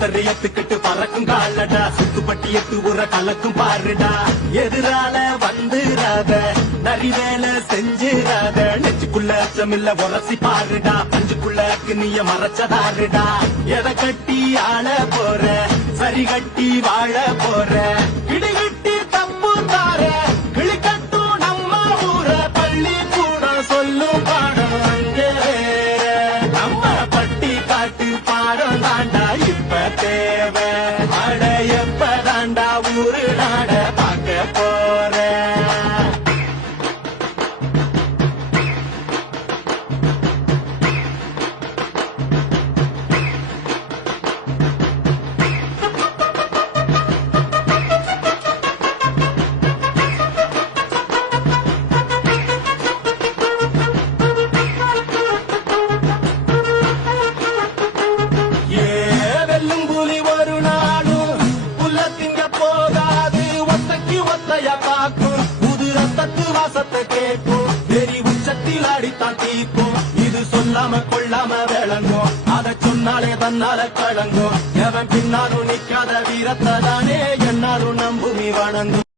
சுத்தரை எத்துக்கிட்டு பறக்கும் காலடா சுத்துப்பட்டி எத்து உர கலக்கும் பாருடா எதிரால வந்துராத நரி வேலை செஞ்சிராத நெஞ்சுக்குள்ள அச்சமில்ல உரசி பாருடா பஞ்சுக்குள்ள நீய மறைச்சதாருடா எதை கட்டி ஆள போற சரி கட்டி வாழ போற இடிகட்டி தப்பு தார கிளிக்கட்டும் நம்ம ஊர பள்ளி கூட சொல்லும் பாடம் அங்கே நம்ம பட்டி காட்டு பாடம் தாண்டா இப்ப தேவை அட எப்ப தாண்டா ஊரு நாட பார்க்க போற இது சொல்லாம கொள்ளாம விளங்கும் அதை சொன்னாலே தன்னால கலங்கும் எவன் பின்னாலும் நிக்காத வீரத்தை தானே என்னாலும் நம்புமி வணங்கும்